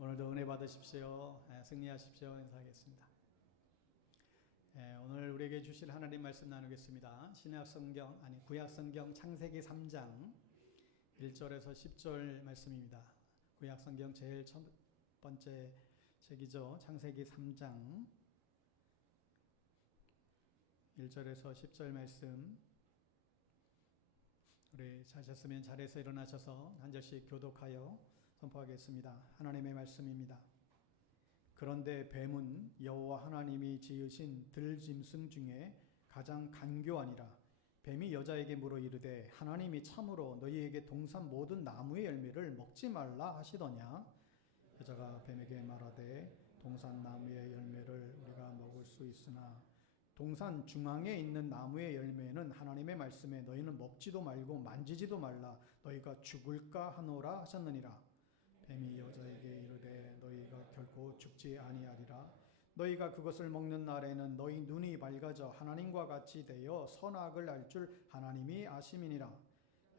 오늘도 은혜 받으십시오. 승리하십시오. 인사하겠습니다. 오늘 우리에게 주실 하나님 말씀 나누겠습니다. 구약성경 창세기 3장 1절에서 10절 말씀입니다. 구약성경 제일 첫 번째 책이죠. 창세기 3장 1절에서 10절 말씀, 우리 자셨으면 자리에서 일어나셔서 한 절씩 교독하여 선포하겠습니다. 하나님의 말씀입니다. 그런데 뱀은 여호와 하나님이 지으신 들짐승 중에 가장 간교하니라. 뱀이 여자에게 물어 이르되 하나님이 참으로 너희에게 동산 모든 나무의 열매를 먹지 말라 하시더냐. 여자가 뱀에게 말하되 동산 나무의 열매를 우리가 먹을 수 있으나 동산 중앙에 있는 나무의 열매는 하나님의 말씀에 너희는 먹지도 말고 만지지도 말라 너희가 죽을까 하노라 하셨느니라. 뱀이 여자에게 이르되 너희가 결코 죽지 아니하리라. 너희가 그것을 먹는 날에는 너희 눈이 밝아져 하나님과 같이 되어 선악을 알 줄 하나님이 아심이니라.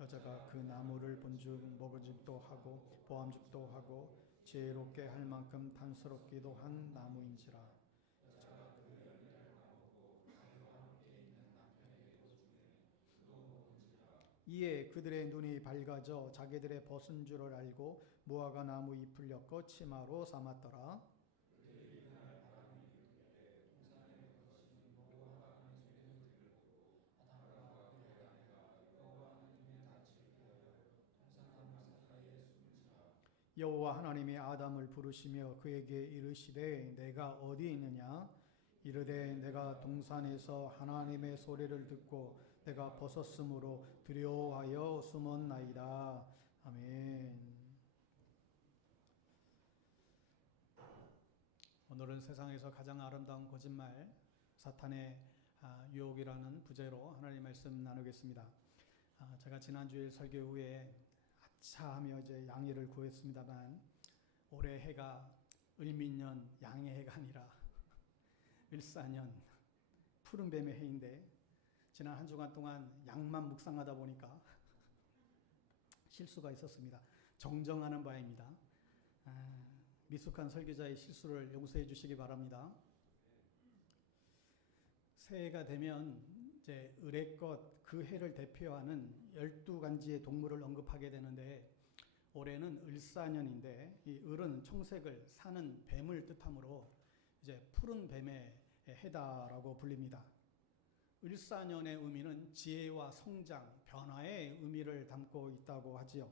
여자가 그 나무를 본즉 먹을집도 하고 보암집도 하고 지혜롭게 할 만큼 탐스럽기도 한 나무인지라. 여자가 그 열매를 맛보고 자기와 함께 있는 남편에게도 주매 그도 먹은지라. 이에 그들의 눈이 밝아져 자기들의 벗은 줄을 알고 무화과 나무 잎을 엮어 치마로 삼았더라. 여호와 하나님이 아담을 부르시며 그에게 이르시되 내가 어디 있느냐. 이르되 내가 동산에서 하나님의 소리를 듣고 내가 벗었으므로 두려워하여 숨었나이다. 아멘. 오늘은 세상에서 가장 아름다운 거짓말, 사탄의 유혹이라는 부제로 하나님의 말씀 나누겠습니다. 제가 지난주일 설교 후에 아차하며 이제 양해를 구했습니다만, 올해 해가 을민년 양의 해가 아니라 을사년 푸른 뱀의 해인데, 지난 한 주간 동안 양만 묵상하다 보니까 실수가 있었습니다. 정정하는 바입니다. 미숙한 설교자의 실수를 용서해 주시기 바랍니다. 새해가 되면 이제 을의 것, 그 해를 대표하는 12가지의 동물을 언급하게 되는데, 올해는 을사년인데 이 을은 청색을 사는 뱀을 뜻하므로 이제 푸른 뱀의 해다라고 불립니다. 을사년의 의미는 지혜와 성장, 변화의 의미를 담고 있다고 하지요.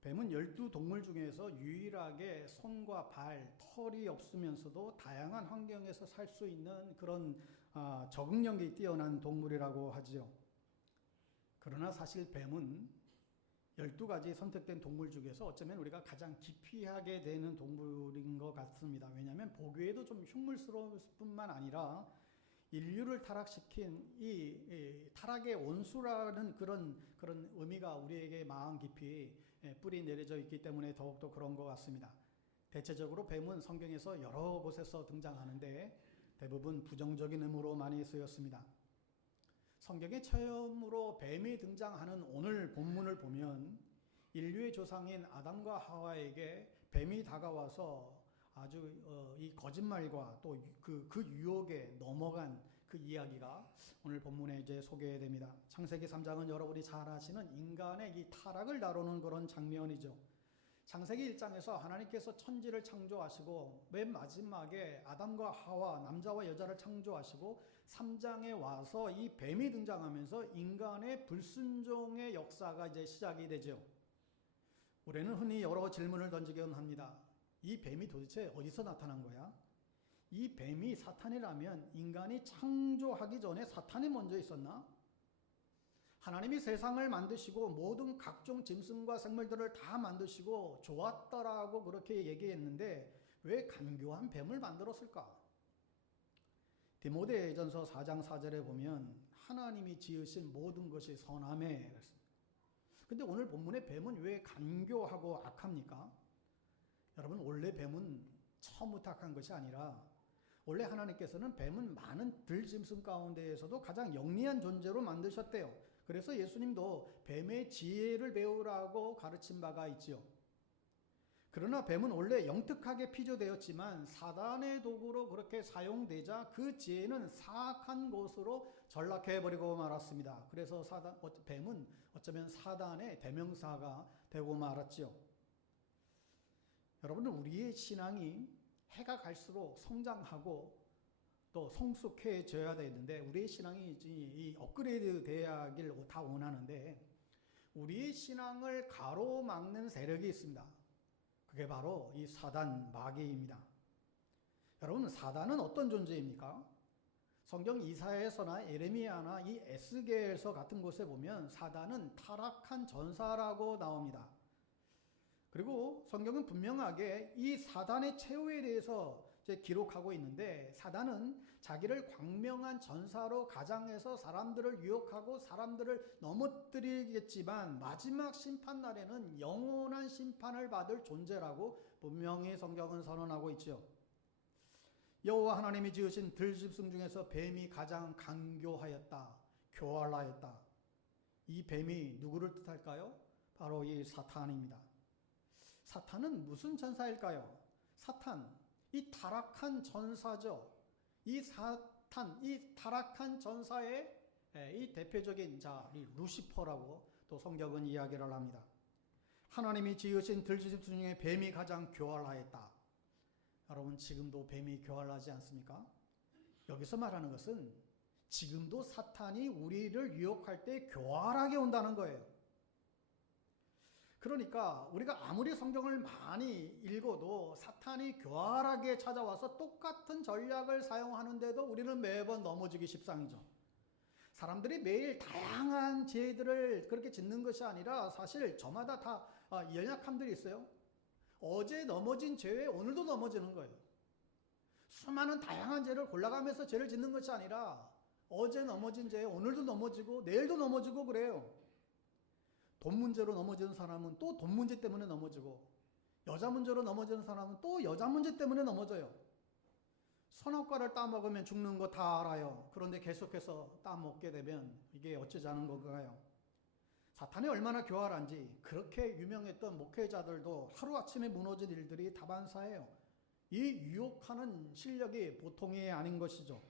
뱀은 12동물 중에서 유일하게 손과 발, 털이 없으면서도 다양한 환경에서 살 수 있는 그런 적응력이 뛰어난 동물이라고 하지요. 그러나 사실 뱀은 12가지 선택된 동물 중에서 어쩌면 우리가 가장 기피하게 되는 동물인 것 같습니다. 왜냐하면 보기에도 좀 흉물스러울 뿐만 아니라 인류를 타락시킨 이 타락의 원수라는 그런 의미가 우리에게 마음 깊이 뿌리 내려져 있기 때문에 더욱더 그런 것 같습니다. 대체적으로 뱀은 성경에서 여러 곳에서 등장하는데 대부분 부정적인 의미로 많이 쓰였습니다. 성경에 처음으로 뱀이 등장하는 오늘 본문을 보면 인류의 조상인 아담과 하와에게 뱀이 다가와서 아주 이 거짓말과 또 그 유혹에 넘어간 그 이야기가 오늘 본문에 이제 소개됩니다. 창세기 3장은 여러분이 잘 아시는 인간의 이 타락을 다루는 그런 장면이죠. 창세기 1장에서 하나님께서 천지를 창조하시고 맨 마지막에 아담과 하와, 남자와 여자를 창조하시고 3장에 와서 이 뱀이 등장하면서 인간의 불순종의 역사가 이제 시작이 되죠. 우리는 흔히 여러 질문을 던지곤 합니다. 이 뱀이 도대체 어디서 나타난 거야? 이 뱀이 사탄이라면 인간이 창조하기 전에 사탄이 먼저 있었나? 하나님이 세상을 만드시고 모든 각종 짐승과 생물들을 다 만드시고 좋았더라고 그렇게 얘기했는데 왜 간교한 뱀을 만들었을까? 디모데전서 4장 4절에 보면 하나님이 지으신 모든 것이 선하매 그랬습니다. 근데 오늘 본문의 뱀은 왜 간교하고 악합니까? 여러분, 원래 뱀은 처음부터 악한 것이 아니라 원래 하나님께서는 뱀은 많은 들짐승 가운데에서도 가장 영리한 존재로 만드셨대요. 그래서 예수님도 뱀의 지혜를 배우라고 가르친 바가 있지요. 그러나 뱀은 원래 영특하게 피조되었지만 사단의 도구로 그렇게 사용되자 그 지혜는 사악한 것으로 전락해버리고 말았습니다. 그래서 뱀은 어쩌면 사단의 대명사가 되고 말았지요. 여러분은 우리의 신앙이 해가 갈수록 성장하고 또 성숙해져야 되는데 우리의 신앙이 이 업그레이드 돼야길 다 원하는데 우리의 신앙을 가로막는 세력이 있습니다. 그게 바로 이 사단 마귀입니다. 여러분, 사단은 어떤 존재입니까? 성경 이사야서나 예레미야나 이 에스겔서 같은 곳에 보면 사단은 타락한 전사라고 나옵니다. 그리고 성경은 분명하게 이 사단의 최후에 대해서 기록하고 있는데 사단은 자기를 광명한 전사로 가장해서 사람들을 유혹하고 사람들을 넘어뜨리겠지만 마지막 심판날에는 영원한 심판을 받을 존재라고 분명히 성경은 선언하고 있죠. 여호와 하나님이 지으신 들짐승 중에서 뱀이 가장 간교하였다, 교활하였다. 이 뱀이 누구를 뜻할까요? 바로 이 사탄입니다. 사탄은 무슨 전사일까요? 사탄, 이 타락한 전사죠. 이 사탄, 이 타락한 전사의 이 대표적인 자, 이 루시퍼라고 또 성경은 이야기를 합니다. 하나님이 지으신 들짐승 중에 뱀이 가장 교활하였다. 여러분, 지금도 뱀이 교활하지 않습니까? 여기서 말하는 것은 지금도 사탄이 우리를 유혹할 때 교활하게 온다는 거예요. 그러니까 우리가 아무리 성경을 많이 읽어도 사탄이 교활하게 찾아와서 똑같은 전략을 사용하는데도 우리는 매번 넘어지기 십상이죠. 사람들이 매일 다양한 죄들을 그렇게 짓는 것이 아니라 사실 저마다 다 연약함들이 있어요. 어제 넘어진 죄에 오늘도 넘어지는 거예요. 수많은 다양한 죄를 골라가면서 죄를 짓는 것이 아니라 어제 넘어진 죄에 오늘도 넘어지고 내일도 넘어지고 그래요. 돈 문제로 넘어지는 사람은 또 돈 문제 때문에 넘어지고 여자 문제로 넘어지는 사람은 또 여자 문제 때문에 넘어져요. 선악과를 따먹으면 죽는 거 다 알아요. 그런데 계속해서 따먹게 되면 이게 어쩌자는 건가요? 사탄이 얼마나 교활한지 그렇게 유명했던 목회자들도 하루아침에 무너진 일들이 다반사예요. 이 유혹하는 실력이 보통이 아닌 것이죠.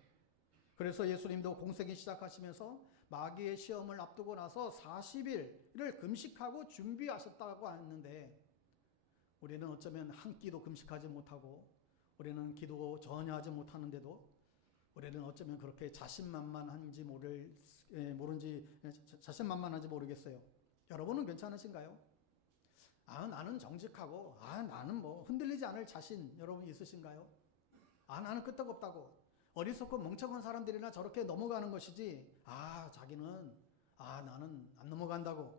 그래서 예수님도 공생이 시작하시면서 마귀의 시험을 앞두고 나서 40일을 금식하고 준비하셨다고 하는데 우리는 어쩌면 한 끼도 금식하지 못하고 우리는 기도 전혀 하지 못하는데도 우리는 어쩌면 그렇게 자신만만한지 자신만만한지 모르겠어요. 여러분은 괜찮으신가요? 나는 정직하고 나는 뭐 흔들리지 않을 자신 여러분 있으신가요? 나는 끄떡없다고. 어리석고 멍청한 사람들이나 저렇게 넘어가는 것이지 자기는 나는 안 넘어간다고.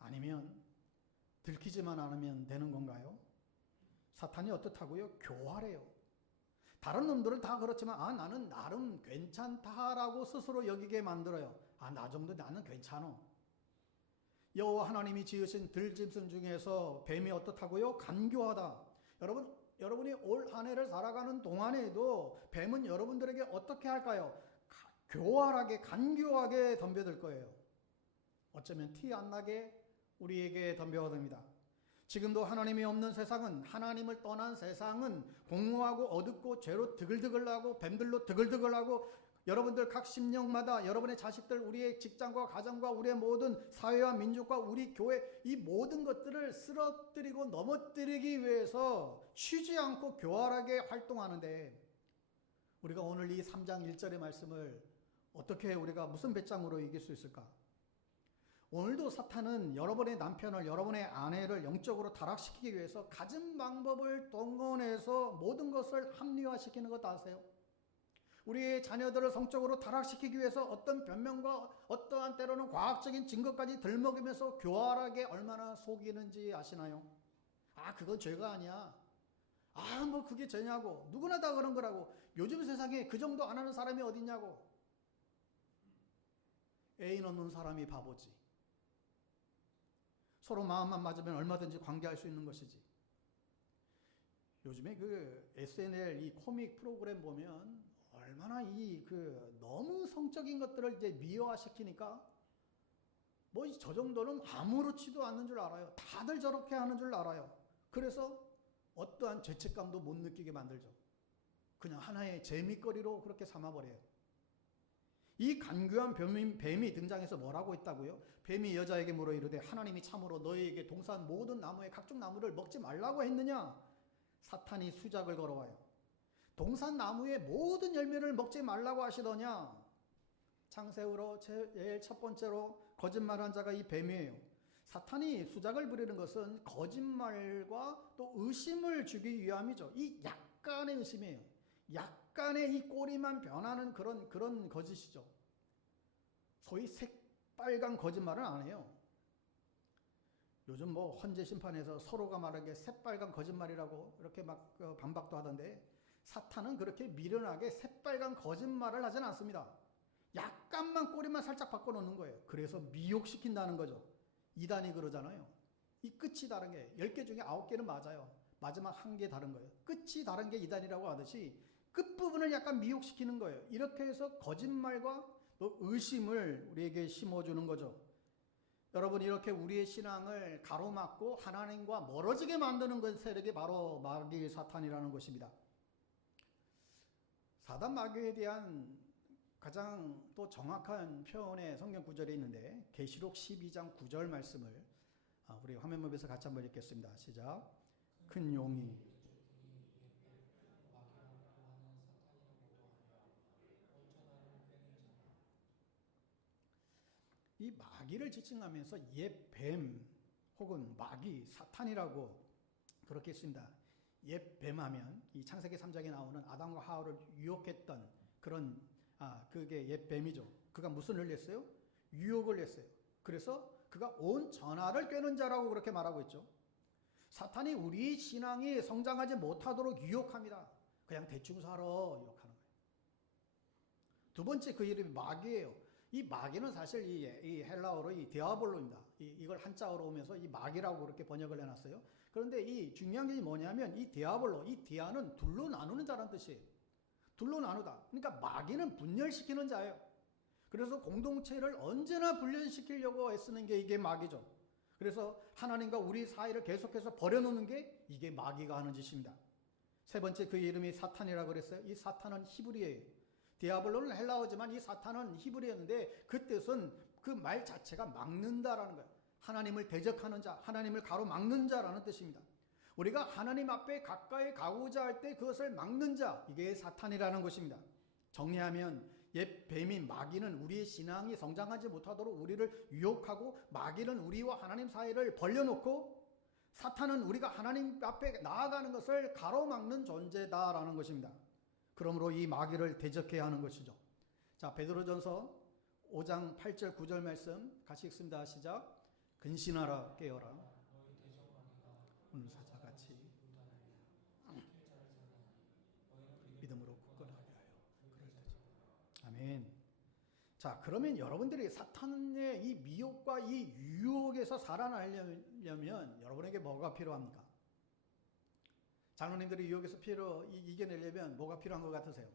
아니면 들키지만 않으면 되는 건가요? 사탄이 어떻다고요? 교활해요. 다른 놈들은 다 그렇지만 나는 나름 괜찮다라고 스스로 여기게 만들어요. 나 정도 나는 괜찮아. 여호와 하나님이 지으신 들짐승 중에서 뱀이 어떻다고요? 간교하다. 여러분이 올 한 해를 살아가는 동안에도 뱀은 여러분들에게 어떻게 할까요? 교활하게 간교하게 덤벼들 거예요. 어쩌면 티 안 나게 우리에게 덤벼듭니다. 지금도 하나님이 없는 세상은, 하나님을 떠난 세상은 공허하고 어둡고 죄로 드글드글하고 뱀들로 드글드글하고 여러분들 각 심령마다 여러분의 자식들, 우리의 직장과 가정과 우리의 모든 사회와 민족과 우리 교회 이 모든 것들을 쓰러뜨리고 넘어뜨리기 위해서 쉬지 않고 교활하게 활동하는데 우리가 오늘 이 3장 1절의 말씀을 어떻게 우리가 무슨 배짱으로 이길 수 있을까? 오늘도 사탄은 여러분의 남편을, 여러분의 아내를 영적으로 타락시키기 위해서 가진 방법을 동원해서 모든 것을 합리화시키는 것 아세요? 우리의 자녀들을 성적으로 타락시키기 위해서 어떤 변명과 어떠한 때로는 과학적인 증거까지 들먹이면서 교활하게 얼마나 속이는지 아시나요? 그건 죄가 아니야. 뭐 그게 죄냐고. 누구나 다 그런 거라고. 요즘 세상에 그 정도 안 하는 사람이 어딨냐고. 애인 없는 사람이 바보지. 서로 마음만 맞으면 얼마든지 관계할 수 있는 것이지. 요즘에 그 SNL 이 코믹 프로그램 보면 얼마나 너무 성적인 것들을 이제 미화시키니까 뭐 저 정도는 아무렇지도 않는 줄 알아요. 다들 저렇게 하는 줄 알아요. 그래서 어떠한 죄책감도 못 느끼게 만들죠. 그냥 하나의 재미거리로 그렇게 삼아버려요. 이 간교한 뱀이 등장해서 뭐라고 했다고요? 뱀이 여자에게 물어 이르되 하나님이 참으로 너희에게 동산 모든 나무의 각종 나무를 먹지 말라고 했느냐? 사탄이 수작을 걸어와요. 동산 나무의 모든 열매를 먹지 말라고 하시더냐? 창세후로 제일 첫 번째로 거짓말한 자가 이 뱀이에요. 사탄이 수작을 부리는 것은 거짓말과 또 의심을 주기 위함이죠. 이 약간의 의심이에요. 약간의 이 꼬리만 변하는 그런 거짓이죠. 소위 새빨간 거짓말은 안 해요. 요즘 뭐 헌재 심판에서 서로가 말하기에 새빨간 거짓말이라고 이렇게 막 반박도 하던데, 사탄은 그렇게 미련하게 새빨간 거짓말을 하진 않습니다. 약간만 꼬리만 살짝 바꿔놓는 거예요. 그래서 미혹시킨다는 거죠. 이단이 그러잖아요. 이 끝이 다른 게 10개 중에 9개는 맞아요. 마지막 1개 다른 거예요. 끝이 다른 게 이단이라고 하듯이 끝부분을 약간 미혹시키는 거예요. 이렇게 해서 거짓말과 또 의심을 우리에게 심어주는 거죠. 여러분, 이렇게 우리의 신앙을 가로막고 하나님과 멀어지게 만드는 그 세력이 바로 마귀 사탄이라는 것입니다. 사단 마귀에 대한 가장 또 정확한 표현의 성경 구절이 있는데, 계시록 12장 9절 말씀을 우리 화면목에서 같이 한번 읽겠습니다. 시작. 큰 용이 이 마귀를 지칭하면서 옛 뱀 혹은 마귀 사탄이라고 그렇게 했습니다. 옛 뱀하면 이 창세기 3장에 나오는 아담과 하와를 유혹했던 그게 옛 뱀이죠. 그가 무슨 일을 했어요? 유혹을 했어요. 그래서 그가 온 전하를 꿰는 자라고 그렇게 말하고 있죠. 사탄이 우리 신앙이 성장하지 못하도록 유혹합니다. 그냥 대충 살아 유혹하는 거예요. 두 번째, 그 이름이 마귀예요. 이 마귀는 사실 이 헬라어로 이 디아볼로입니다. 이걸 한자어로 오면서 이 마귀라고 그렇게 번역을 해놨어요. 그런데 이 중요한 게 뭐냐면 이 디아볼로, 이 디아는 둘로 나누는 자라는 뜻이에요. 둘로 나누다. 그러니까 마귀는 분열시키는 자예요. 그래서 공동체를 언제나 분열시키려고 애쓰는 게 이게 마귀죠. 그래서 하나님과 우리 사이를 계속해서 버려놓는 게 이게 마귀가 하는 짓입니다. 세 번째, 그 이름이 사탄이라고 그랬어요. 이 사탄은 히브리어예요. 디아블로는 헬라어지만 이 사탄은 히브리어인데 그 뜻은 그 말 자체가 막는다라는 거예요. 하나님을 대적하는 자, 하나님을 가로막는 자라는 뜻입니다. 우리가 하나님 앞에 가까이 가고자 할 때 그것을 막는 자, 이게 사탄이라는 것입니다. 정리하면 옛 뱀인 마귀는 우리의 신앙이 성장하지 못하도록 우리를 유혹하고, 마귀는 우리와 하나님 사이를 벌려놓고, 사탄은 우리가 하나님 앞에 나아가는 것을 가로막는 존재다라는 것입니다. 그러므로 이 마귀를 대적해야 하는 것이죠. 자, 베드로전서 5장 8절 9절 말씀 같이 읽습니다. 시작. 근신하라 깨어라 사자같이 믿음으로 굳건하게 하여. 아멘. 자, 그러면 여러분들이 사탄의 이 미혹과 이 유혹에서 살아나려면 여러분에게 뭐가 필요합니까? 장로님들이 유혹에서 이겨내려면 뭐가 필요한 것 같으세요?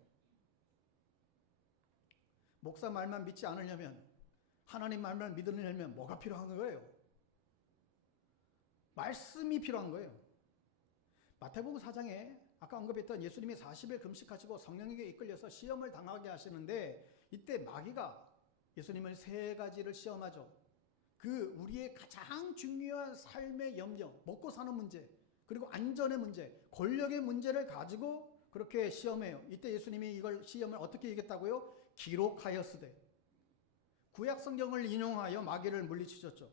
목사 말만 믿지 않으려면, 하나님 말만 믿으려면 뭐가 필요한 거예요? 말씀이 필요한 거예요. 마태복음 4장에 아까 언급했던 예수님이 40일 금식하시고 성령에게 이끌려서 시험을 당하게 하시는데, 이때 마귀가 예수님을 3가지를 시험하죠. 그 우리의 가장 중요한 삶의 염려, 먹고 사는 문제, 그리고 안전의 문제, 권력의 문제를 가지고 그렇게 시험해요. 이때 예수님이 이걸 시험을 어떻게 이겼다고요? 기록하였으되. 구약 성경을 인용하여 마귀를 물리치셨죠.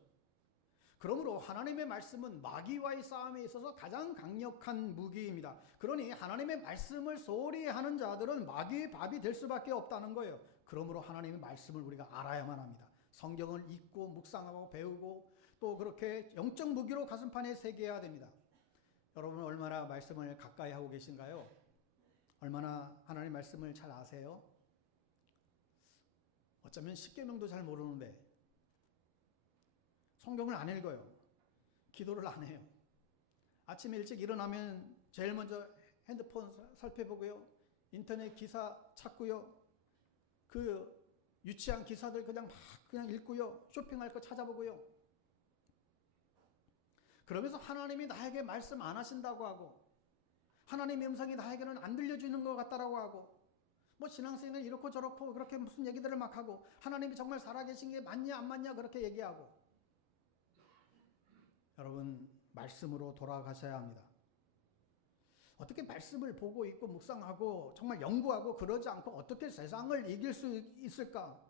그러므로 하나님의 말씀은 마귀와의 싸움에 있어서 가장 강력한 무기입니다. 그러니 하나님의 말씀을 소홀히 하는 자들은 마귀의 밥이 될 수밖에 없다는 거예요. 그러므로 하나님의 말씀을 우리가 알아야만 합니다. 성경을 읽고 묵상하고 배우고 또 그렇게 영적 무기로 가슴판에 새겨야 됩니다. 여러분, 얼마나 말씀을 가까이 하고 계신가요? 얼마나 하나님 말씀을 잘 아세요? 어쩌면 10계명도 잘 모르는데 성경을 안 읽어요. 기도를 안 해요. 아침에 일찍 일어나면 제일 먼저 핸드폰 살펴보고요. 인터넷 기사 찾고요. 그 유치한 기사들 그냥 읽고요. 쇼핑할 거 찾아보고요. 그러면서 하나님이 나에게 말씀 안 하신다고 하고, 하나님의 음성이 나에게는 안 들려주는 것 같다라고 하고, 뭐 신앙생활은 이렇고 저렇고 그렇게 무슨 얘기들을 막 하고, 하나님이 정말 살아계신 게 맞냐 안 맞냐 그렇게 얘기하고. 여러분, 말씀으로 돌아가셔야 합니다. 어떻게 말씀을 보고 있고 묵상하고 정말 연구하고 그러지 않고 어떻게 세상을 이길 수 있을까?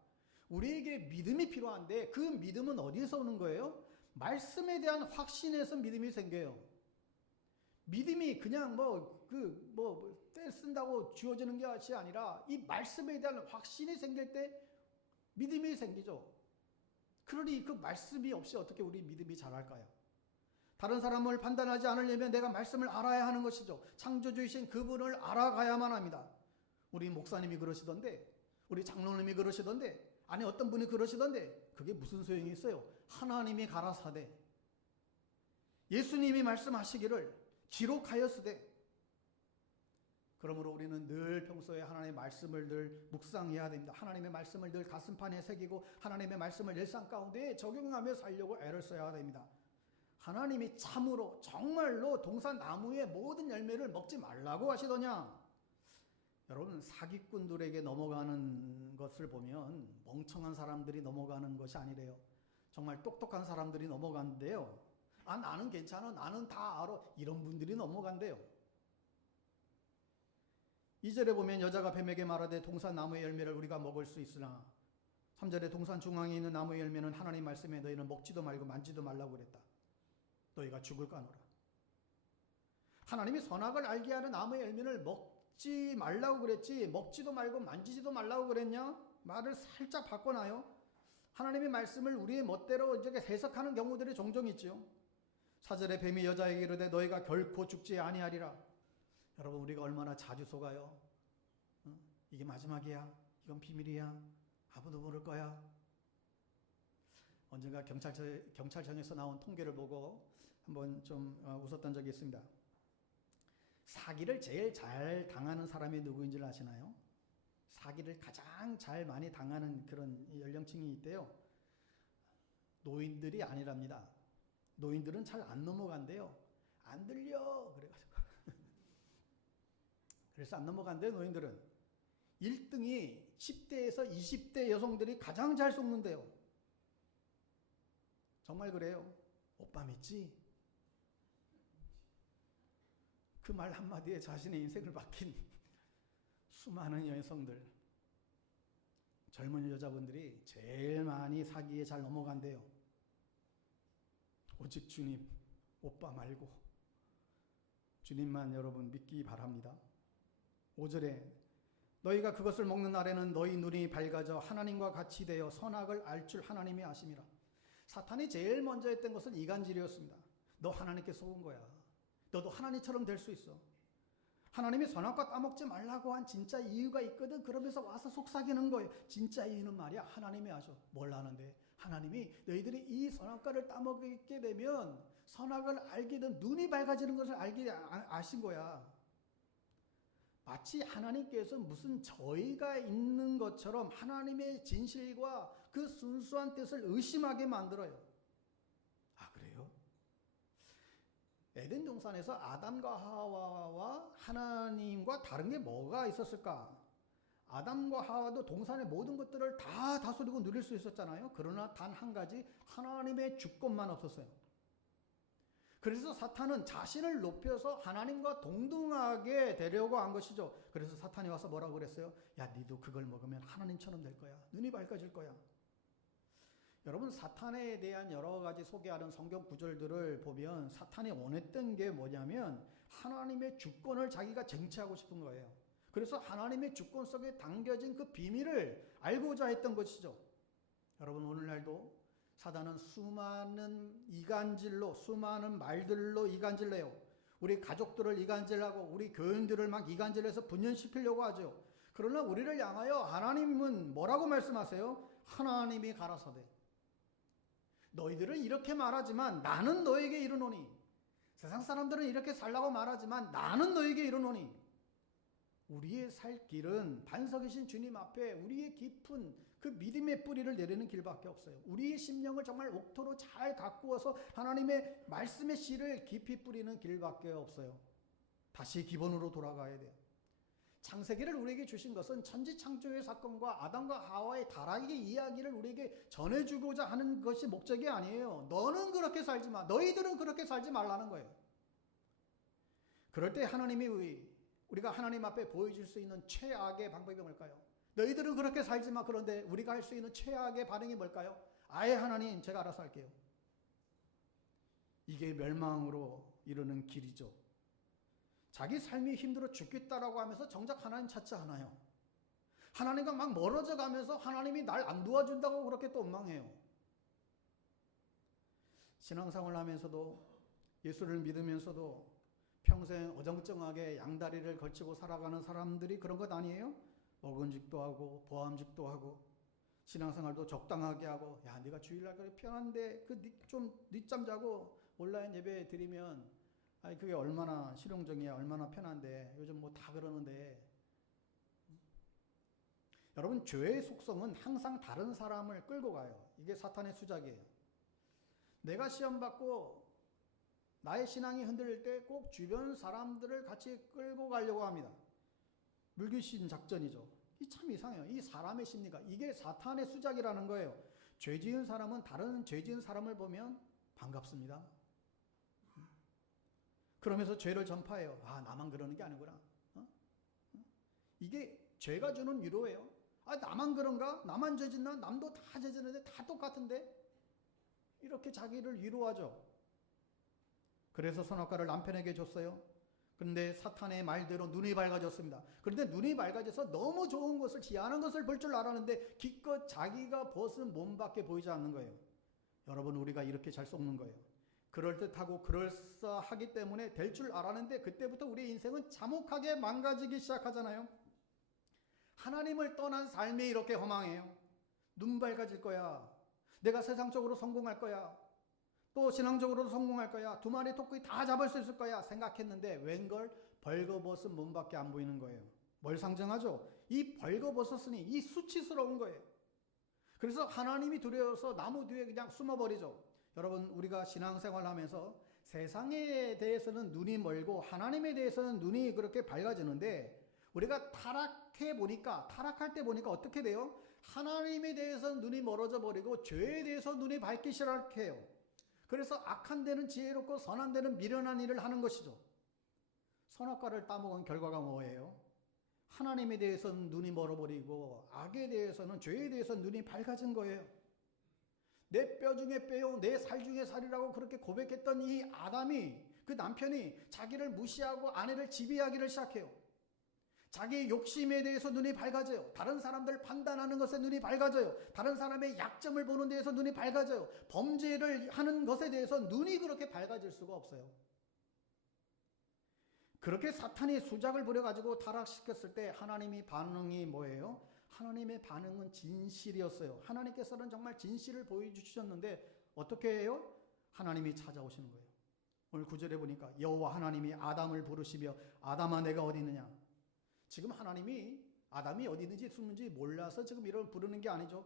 우리에게 믿음이 필요한데 그 믿음은 어디서 오는 거예요? 말씀에 대한 확신에서 믿음이 생겨요. 믿음이 그냥 때 쓴다고 주어지는 것이 아니라 이 말씀에 대한 확신이 생길 때 믿음이 생기죠. 그러니 그 말씀이 없이 어떻게 우리 믿음이 자랄까요? 다른 사람을 판단하지 않으려면 내가 말씀을 알아야 하는 것이죠. 창조주이신 그분을 알아가야만 합니다. 우리 목사님이 그러시던데, 우리 장로님이 그러시던데, 아니 어떤 분이 그러시던데, 그게 무슨 소용이 있어요? 하나님이 가라사대 예수님이 말씀하시기를 기록하였으되. 그러므로 우리는 늘 평소에 하나님의 말씀을 늘 묵상해야 됩니다. 하나님의 말씀을 늘 가슴판에 새기고 하나님의 말씀을 일상 가운데 적용하며 살려고 애를 써야 됩니다. 하나님이 참으로 정말로 동산나무의 모든 열매를 먹지 말라고 하시더냐? 여러분, 사기꾼들에게 넘어가는 것을 보면 멍청한 사람들이 넘어가는 것이 아니래요. 정말 똑똑한 사람들이 넘어간대요. 아, 나는 괜찮아, 나는 다 알아, 이런 분들이 넘어간대요. 2절에 보면 여자가 뱀에게 말하되 동산 나무의 열매를 우리가 먹을 수 있으나, 3절에 동산 중앙에 있는 나무의 열매는 하나님 말씀에 너희는 먹지도 말고 만지도 말라고 그랬다. 너희가 죽을까노라. 하나님이 선악을 알게 하는 나무의 열매를 먹지 말라고 그랬지, 먹지도 말고 만지지도 말라고 그랬냐? 말을 살짝 바꿔놔요. 하나님의 말씀을 우리의 멋대로 이제 해석하는 경우들이 종종 있죠. 4절에 뱀이 여자에게 이르되 너희가 결코 죽지 아니하리라. 여러분, 우리가 얼마나 자주 속아요. 이게 마지막이야, 이건 비밀이야, 아무도 모를 거야. 언젠가 경찰청에서 나온 통계를 보고 한번 좀 웃었던 적이 있습니다. 사기를 제일 잘 당하는 사람이 누구인지 아시나요? 사기를 가장 잘 많이 당하는 그런 연령층이 있대요. 노인들이 아니랍니다. 노인들은 잘 안 넘어간대요. 안 들려 그래가지고. 그래서 안 넘어간대요. 노인들은 1등이 10대에서 20대 여성들이 가장 잘 속는데요. 정말 그래요. 오빠 믿지? 그 말 한마디에 자신의 인생을 바뀐 수많은 여성들, 젊은 여자분들이 제일 많이 사기에 잘 넘어간대요. 오직 주님, 오빠 말고 주님만 여러분 믿기 바랍니다. 5절에 너희가 그것을 먹는 날에는 너희 눈이 밝아져 하나님과 같이 되어 선악을 알 줄 하나님이 아심이라. 사탄이 제일 먼저 했던 것은 이간질이었습니다. 너 하나님께 속은 거야. 너도 하나님처럼 될 수 있어. 하나님이 선악과 따먹지 말라고 한 진짜 이유가 있거든. 그러면서 와서 속삭이는 거예요. 진짜 이유는 말이야, 하나님이 아셔. 뭘 아는데? 하나님이 너희들이 이 선악과를 따먹게 되면 선악을 알게 된 눈이 밝아지는 것을 아신 거야. 마치 하나님께서 무슨 저희가 있는 것처럼 하나님의 진실과 그 순수한 뜻을 의심하게 만들어요. 아, 그래요? 에덴 동산에서 아담과 하와와 하나님과 다른 게 뭐가 있었을까? 아담과 하와도 동산의 모든 것들을 다 다스리고 누릴 수 있었잖아요. 그러나 단 한 가지, 하나님의 주권만 없었어요. 그래서 사탄은 자신을 높여서 하나님과 동등하게 되려고 한 것이죠. 그래서 사탄이 와서 뭐라고 그랬어요? 야, 니도 그걸 먹으면 하나님처럼 될 거야. 눈이 밝아질 거야. 여러분, 사탄에 대한 여러 가지 소개하는 성경 구절들을 보면 사탄이 원했던 게 뭐냐면 하나님의 주권을 자기가 쟁취하고 싶은 거예요. 그래서 하나님의 주권 속에 담겨진 그 비밀을 알고자 했던 것이죠. 여러분, 오늘날도 사단은 수많은 이간질로, 수많은 말들로 이간질해요. 우리 가족들을 이간질하고 우리 교인들을 막 이간질해서 분열시키려고 하죠. 그러나 우리를 향하여 하나님은 뭐라고 말씀하세요? 하나님이 가라사대 너희들은 이렇게 말하지만 나는 너에게 이르노니, 세상 사람들은 이렇게 살라고 말하지만 나는 너에게 이르노니. 우리의 살 길은 반석이신 주님 앞에 우리의 깊은 그 믿음의 뿌리를 내리는 길밖에 없어요. 우리의 심령을 정말 옥토로 잘 가꾸어서 하나님의 말씀의 씨를 깊이 뿌리는 길밖에 없어요. 다시 기본으로 돌아가야 돼요. 창세기를 우리에게 주신 것은 천지창조의 사건과 아담과 하와의 타락의 이야기를 우리에게 전해주고자 하는 것이 목적이 아니에요. 너는 그렇게 살지 마. 너희들은 그렇게 살지 말라는 거예요. 그럴 때 하나님이 우리가 하나님 앞에 보여줄 수 있는 최악의 방법이 뭘까요? 너희들은 그렇게 살지 마. 그런데 우리가 할 수 있는 최악의 반응이 뭘까요? 아예 하나님 제가 알아서 할게요. 이게 멸망으로 이르는 길이죠. 자기 삶이 힘들어 죽겠다라고 하면서 정작 하나님 찾지 않아요. 하나님과 막 멀어져 가면서 하나님이 날 안 도와준다고 그렇게 또 원망해요. 신앙생활을 하면서도 예수를 믿으면서도 평생 어정쩡하게 양다리를 걸치고 살아가는 사람들이 그런 것 아니에요? 먹은직도 하고 보암직도 하고 신앙생활도 적당하게 하고, 야 네가 주일날 그래 편한데 좀 늦잠 자고 온라인 예배 드리면 아니 그게 얼마나 실용적이야, 얼마나 편한데, 요즘 뭐 다 그러는데. 여러분, 죄의 속성은 항상 다른 사람을 끌고 가요. 이게 사탄의 수작이에요. 내가 시험 받고 나의 신앙이 흔들릴 때 꼭 주변 사람들을 같이 끌고 가려고 합니다. 물귀신 작전이죠. 이 참 이상해요. 이 사람의 심리가, 이게 사탄의 수작이라는 거예요. 죄 지은 사람은 다른 죄 지은 사람을 보면 반갑습니다. 그러면서 죄를 전파해요. 아, 나만 그러는 게 아니구나. 이게 죄가 주는 위로예요. 아, 나만 그런가? 나만 죄 짓나? 남도 다 죄 짓는데 다 똑같은데? 이렇게 자기를 위로하죠. 그래서 선악과를 남편에게 줬어요. 그런데 사탄의 말대로 눈이 밝아졌습니다. 그런데 눈이 밝아져서 너무 좋은 것을, 지하는 것을 볼 줄 알았는데 기껏 자기가 벗은 몸밖에 보이지 않는 거예요. 여러분, 우리가 이렇게 잘 속는 거예요. 그럴듯하고 그럴싸하기 때문에 될 줄 알았는데 그때부터 우리 인생은 참혹하게 망가지기 시작하잖아요. 하나님을 떠난 삶이 이렇게 허망해요. 눈 밝아질 거야. 내가 세상적으로 성공할 거야. 또 신앙적으로도 성공할 거야. 두 마리 토끼 다 잡을 수 있을 거야 생각했는데 웬걸 벌거벗은 몸밖에 안 보이는 거예요. 뭘 상징하죠? 이 벌거벗었으니 이 수치스러운 거예요. 그래서 하나님이 두려워서 나무 뒤에 그냥 숨어버리죠. 여러분, 우리가 신앙생활 하면서 세상에 대해서는 눈이 멀고 하나님에 대해서는 눈이 그렇게 밝아지는데, 우리가 타락할 때 보니까 어떻게 돼요? 하나님에 대해서는 눈이 멀어져 버리고 죄에 대해서 눈이 밝기 시작해요. 그래서 악한 데는 지혜롭고 선한 데는 미련한 일을 하는 것이죠. 선악과를 따먹은 결과가 뭐예요? 하나님에 대해서는 눈이 멀어버리고 악에 대해서는, 죄에 대해서는 눈이 밝아진 거예요. 내 뼈 중에 뼈요, 내 살 중에 살이라고 그렇게 고백했던 이 아담이, 그 남편이 자기를 무시하고 아내를 지배하기를 시작해요. 자기의 욕심에 대해서 눈이 밝아져요. 다른 사람들 판단하는 것에 눈이 밝아져요. 다른 사람의 약점을 보는 데에서 눈이 밝아져요. 범죄를 하는 것에 대해서 눈이 그렇게 밝아질 수가 없어요. 그렇게 사탄이 수작을 부려가지고 타락시켰을 때 하나님의 반응이 뭐예요? 하나님의 반응은 진실이었어요. 하나님께서는 정말 진실을 보여주셨는데 어떻게 해요? 하나님이 찾아오시는 거예요. 오늘 9절에 보니까 여호와 하나님이 아담을 부르시며 아담아 내가 어디 있느냐. 지금 하나님이 아담이 어디 있는지 숨는지 몰라서 지금 이런 부르는 게 아니죠.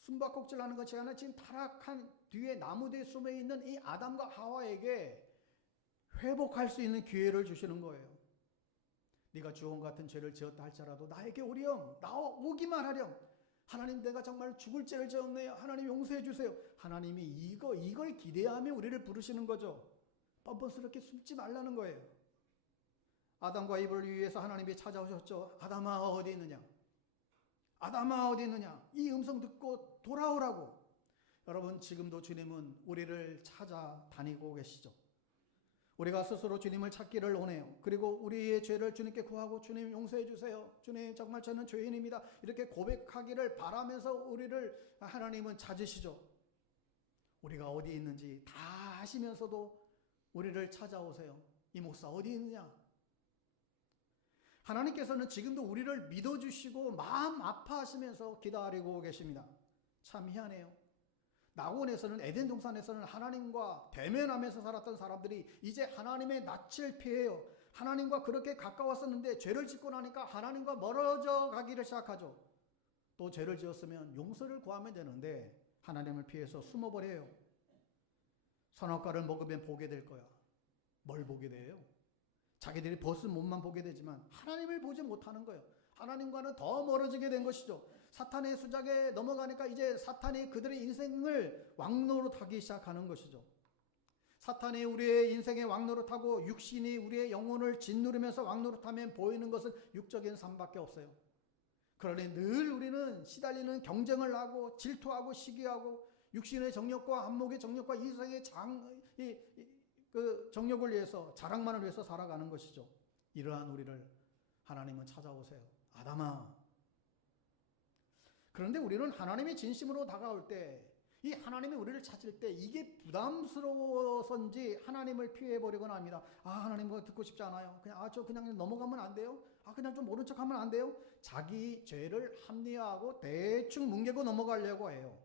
숨바꼭질 하는 것이 아니라 지금 타락한 뒤에 나무 뒤에 숨어 있는 이 아담과 하와에게 회복할 수 있는 기회를 주시는 거예요. 네가 주홍 같은 죄를 지었다 할지라도 나에게 오렴, 나오기만 하렴. 하나님, 내가 정말 죽을 죄를 지었네요. 하나님 용서해 주세요. 하나님이 이걸 기대하며 우리를 부르시는 거죠. 뻔뻔스럽게 숨지 말라는 거예요. 아담과 이브를 위해서 하나님이 찾아오셨죠. 아담아 어디 있느냐? 아담아 어디 있느냐? 이 음성 듣고 돌아오라고. 여러분, 지금도 주님은 우리를 찾아다니고 계시죠. 우리가 스스로 주님을 찾기를 원해요. 그리고 우리의 죄를 주님께 구하고 주님 용서해 주세요. 주님 정말 저는 죄인입니다. 이렇게 고백하기를 바라면서 우리를 하나님은 찾으시죠. 우리가 어디 있는지 다 아시면서도 우리를 찾아오세요. 이 목사 어디 있느냐? 하나님께서는 지금도 우리를 믿어주시고 마음 아파하시면서 기다리고 계십니다. 참 희한해요. 낙원에서는, 에덴 동산에서는 하나님과 대면하면서 살았던 사람들이 이제 하나님의 낯을 피해요. 하나님과 그렇게 가까웠었는데 죄를 짓고 나니까 하나님과 멀어져 가기를 시작하죠. 또 죄를 지었으면 용서를 구하면 되는데 하나님을 피해서 숨어버려요. 선악과를 먹으면 보게 될 거야. 뭘 보게 돼요? 자기들이 벗은 몸만 보게 되지만 하나님을 보지 못하는 거예요. 하나님과는 더 멀어지게 된 것이죠. 사탄의 수작에 넘어가니까 이제 사탄이 그들의 인생을 왕노릇하기 시작하는 것이죠. 사탄이 우리의 인생의 왕노릇하고 육신이 우리의 영혼을 짓누르면서 왕노릇하면 보이는 것은 육적인 삶밖에 없어요. 그러니 늘 우리는 시달리는 경쟁을 하고 질투하고 시기하고 육신의 정욕과 안목의 정욕과 이성의 그 정욕을 위해서 자랑만을 위해서 살아가는 것이죠. 이러한 우리를 하나님은 찾아오세요. 아담아. 그런데 우리는 하나님이 진심으로 다가올 때, 이 하나님이 우리를 찾을 때 이게 부담스러워서인지 하나님을 피해버리거나 합니다. 아, 하나님 그거 듣고 싶지 않아요. 그냥 저 그냥 넘어가면 안 돼요? 그냥 좀 모른 척하면 안 돼요? 자기 죄를 합리화하고 대충 뭉개고 넘어가려고 해요.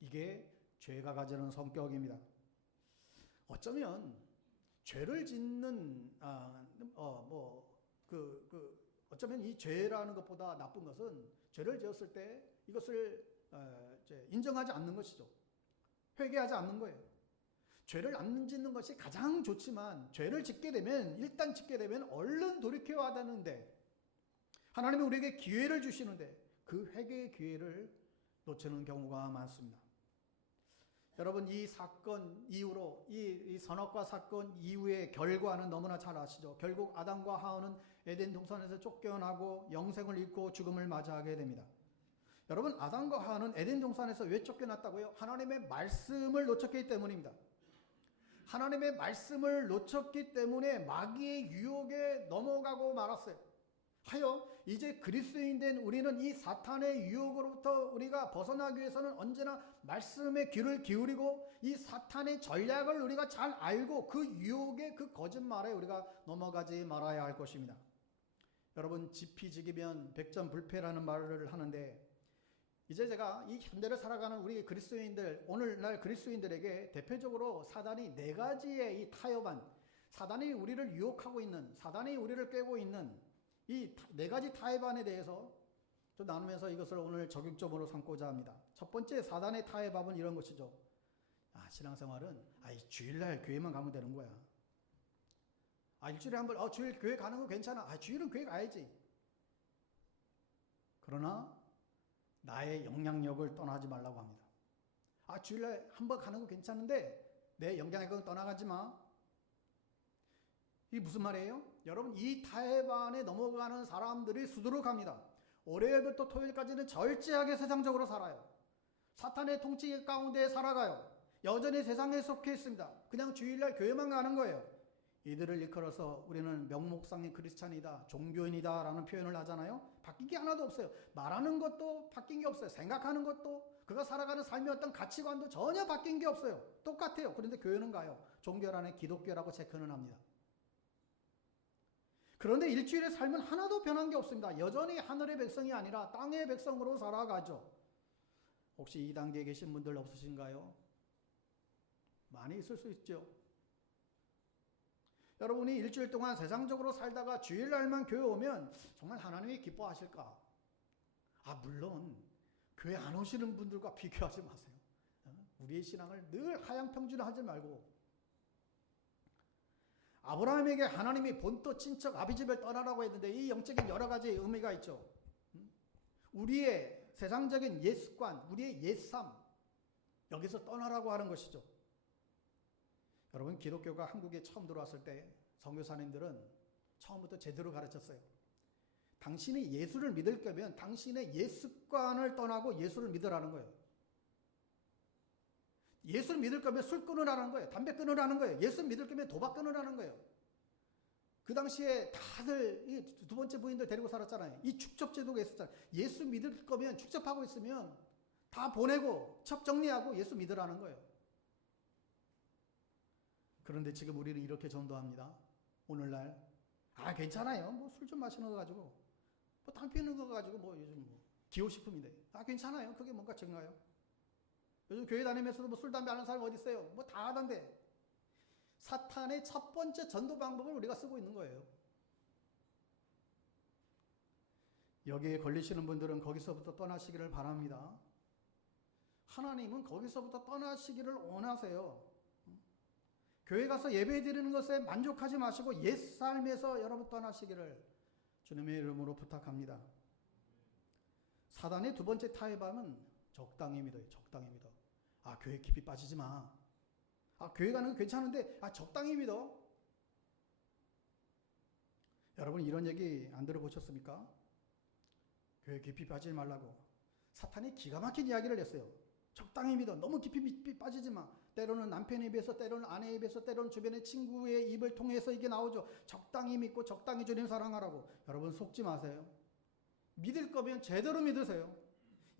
이게 죄가 가지는 성격입니다. 어쩌면 죄를 짓는 어쩌면 이 죄라는 것보다 나쁜 것은 죄를 지었을 때 이것을 인정하지 않는 것이죠. 회개하지 않는 거예요. 죄를 안 짓는 것이 가장 좋지만 죄를 일단 짓게 되면 얼른 돌이켜야 되는데 하나님이 우리에게 기회를 주시는데 그 회개의 기회를 놓치는 경우가 많습니다. 여러분, 이 사건 이후로 이 선악과 사건 이후의 결과는 너무나 잘 아시죠. 결국 아담과 하와는 에덴 동산에서 쫓겨나고 영생을 잃고 죽음을 맞이하게 됩니다. 여러분, 아담과 하와는 에덴 동산에서 왜 쫓겨났다고요? 하나님의 말씀을 놓쳤기 때문입니다. 하나님의 말씀을 놓쳤기 때문에 마귀의 유혹에 넘어가고 말았어요. 하여 이제 그리스도인 된 우리는 이 사탄의 유혹으로부터 우리가 벗어나기 위해서는 언제나 말씀에 귀를 기울이고 이 사탄의 전략을 우리가 잘 알고 그 유혹의 그 거짓말에 우리가 넘어가지 말아야 할 것입니다. 여러분, 지피지기면 백전불패라는 말을 하는데 이제 제가 이 현대를 살아가는 우리 그리스도인들, 오늘날 그리스도인들에게 대표적으로 사단이 네 가지의 이 타협안, 사단이 우리를 유혹하고 있는, 사단이 우리를 꿰고 있는 이 네 가지 타협안에 대해서 좀 나누면서 이것을 오늘 적용점으로 삼고자 합니다. 첫 번째 사단의 타협안은 이런 것이죠. 신앙생활은 주일날 교회만 가면 되는 거야. 일주일에 한 번 주일 교회 가는 거 괜찮아. 주일은 교회 가야지. 그러나 나의 영향력을 떠나지 말라고 합니다. 주일날 한 번 가는 거 괜찮은데 내 영향력은 떠나가지 마. 이게 무슨 말이에요? 여러분, 이 타협안에 넘어가는 사람들이 수두룩합니다. 월요일부터 토요일까지는 절제하게 세상적으로 살아요. 사탄의 통치 가운데 살아가요. 여전히 세상에 속해 있습니다. 그냥 주일날 교회만 가는 거예요. 이들을 일컬어서 우리는 명목상의 크리스찬이다, 종교인이다 라는 표현을 하잖아요. 바뀐 게 하나도 없어요. 말하는 것도 바뀐 게 없어요. 생각하는 것도, 그가 살아가는 삶의 어떤 가치관도 전혀 바뀐 게 없어요. 똑같아요. 그런데 교회는 가요. 종교란에 기독교라고 체크는 합니다. 그런데 일주일의 삶은 하나도 변한 게 없습니다. 여전히 하늘의 백성이 아니라 땅의 백성으로 살아가죠. 혹시 이 단계에 계신 분들 없으신가요? 많이 있을 수 있죠. 여러분이 일주일 동안 세상적으로 살다가 주일날만 교회 오면 정말 하나님이 기뻐하실까? 물론 교회 안 오시는 분들과 비교하지 마세요. 우리의 신앙을 늘 하향평준하지 말고, 아브라함에게 하나님이 본토 친척 아비집을 떠나라고 했는데 이 영적인 여러 가지 의미가 있죠. 우리의 세상적인 옛 습관, 우리의 옛 삶, 여기서 떠나라고 하는 것이죠. 여러분, 기독교가 한국에 처음 들어왔을 때 선교사님들은 처음부터 제대로 가르쳤어요. 당신이 예수를 믿을 거면 당신의 옛 습관을 떠나고 예수를 믿으라는 거예요. 예수를 믿을 거면 술 끊으라는 거예요. 담배 끊으라는 거예요. 예수 믿을 거면 도박 끊으라는 거예요. 그 당시에 다들 이 두 번째 부인들 데리고 살았잖아요. 이 축첩제도가 있었잖아요. 예수 믿을 거면 축첩하고 있으면 다 보내고 첩 정리하고 예수 믿으라는 거예요. 그런데 지금 우리는 이렇게 전도합니다. 오늘날 괜찮아요. 뭐 술 좀 마시는 거 가지고, 뭐 담배 피우는 거 가지고 뭐 요즘 뭐 기호식품인데 괜찮아요. 그게 뭔가 증가요? 요즘 교회 다니면서도 뭐 술, 담배 하는 사람이 어디 있어요? 뭐 다 하던데. 사탄의 첫 번째 전도 방법을 우리가 쓰고 있는 거예요. 여기에 걸리시는 분들은 거기서부터 떠나시기를 바랍니다. 하나님은 거기서부터 떠나시기를 원하세요. 교회 가서 예배 드리는 것에 만족하지 마시고 옛삶에서 여러분 떠나시기를 주님의 이름으로 부탁합니다. 사단의 두 번째 타협함은 적당히 믿어요. 적당히 믿어. 아, 교회 깊이 빠지지 마. 아, 교회 가는 거 괜찮은데 적당히 믿어. 여러분 이런 얘기 안 들어보셨습니까? 교회 깊이 빠지지 말라고 사탄이 기가 막힌 이야기를 했어요. 적당히 믿어. 너무 깊이 빠지지 마. 때로는 남편의 입에서, 때로는 아내의 입에서, 때로는 주변의 친구의 입을 통해서 이게 나오죠. 적당히 믿고 적당히 주님 사랑하라고. 여러분 속지 마세요. 믿을 거면 제대로 믿으세요.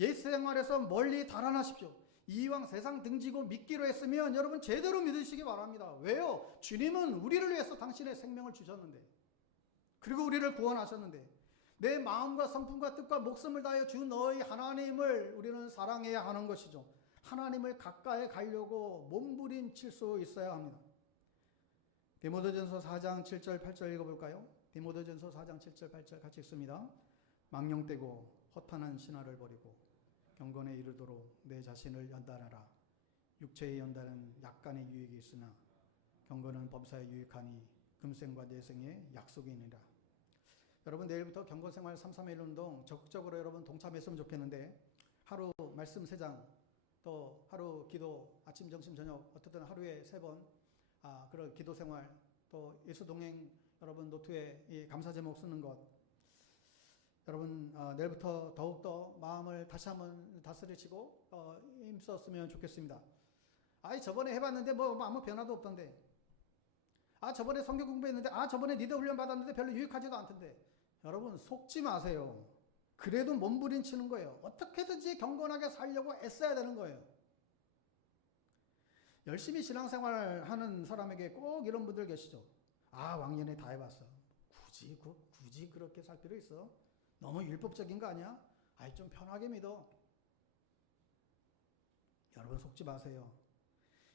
옛 생활에서 멀리 달아나십시오. 이왕 세상 등지고 믿기로 했으면 여러분 제대로 믿으시기 바랍니다. 왜요? 주님은 우리를 위해서 당신의 생명을 주셨는데, 그리고 우리를 구원하셨는데, 내 마음과 성품과 뜻과 목숨을 다하여 주 너희 하나님을 우리는 사랑해야 하는 것이죠. 하나님을 가까이 가려고 몸부림칠 수 있어야 합니다. 디모데전서 4장 7절 8절 읽어볼까요? 디모데전서 4장 7절 8절 같이 읽습니다. 망령되고 허탄한 신화를 버리고 경건에 이르도록 내 자신을 연단하라. 육체의 연단은 약간의 유익이 있으나 경건은 범사에 유익하니 금생과 내생의 약속이니라. 여러분 내일부터 경건생활 3.3.1 운동 적극적으로 여러분 동참했으면 좋겠는데, 하루 말씀 3장, 또 하루 기도, 아침 점심 저녁 어떻든 하루에 3번 그런 기도생활, 또 예수동행 여러분 노트에 이 감사 제목 쓰는 것, 여러분 내일부터 더욱더 마음을 다시 한번 다스리시고 힘썼으면 좋겠습니다. 저번에 해봤는데 뭐 아무 변화도 없던데, 저번에 성경 공부했는데, 저번에 리더 훈련 받았는데 별로 유익하지도 않던데. 여러분 속지 마세요. 그래도 몸부림치는 거예요. 어떻게든지 경건하게 살려고 애써야 되는 거예요. 열심히 신앙생활 하는 사람에게 꼭 이런 분들 계시죠. 왕년에 다 해봤어. 굳이 그렇게 살 필요 있어? 너무 율법적인 거 아니야? 좀 편하게 믿어. 여러분 속지 마세요.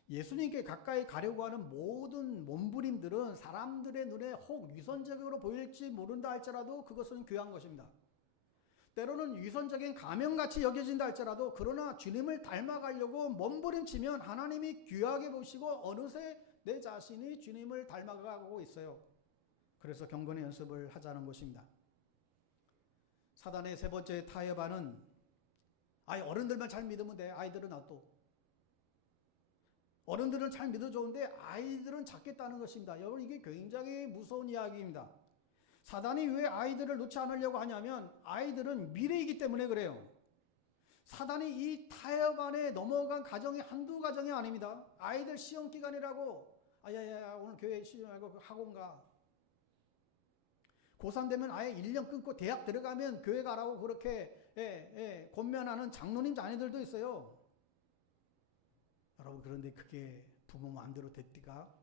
예수님께 가까이 가려고 하는 모든 몸부림들은 사람들의 눈에 혹 위선적으로 보일지 모른다 할지라도 그것은 귀한 것입니다. 때로는 위선적인 가면같이 여겨진다 할지라도, 그러나 주님을 닮아가려고 몸부림치면 하나님이 귀하게 보시고 어느새 내 자신이 주님을 닮아가고 있어요. 그래서 경건의 연습을 하자는 것입니다. 사단의 세 번째 타협안은 어른들만 잘 믿으면 돼. 아이들은 놔둬. 어른들은 잘 믿어 좋은데 아이들은 찾겠다는 것입니다. 여러분 이게 굉장히 무서운 이야기입니다. 사단이 왜 아이들을 놓지 않으려고 하냐면 아이들은 미래이기 때문에 그래요. 사단이 이 타협 안에 넘어간 가정이 한두 가정이 아닙니다. 아이들 시험 기간이라고 오늘 교회 시험 말고 학원 가. 고3 되면 아예 1년 끊고 대학 들어가면 교회 가라고 그렇게 권면하는 장로님 자녀들도 있어요. 여러분 그런데 그게 부모 마음대로 됐디가?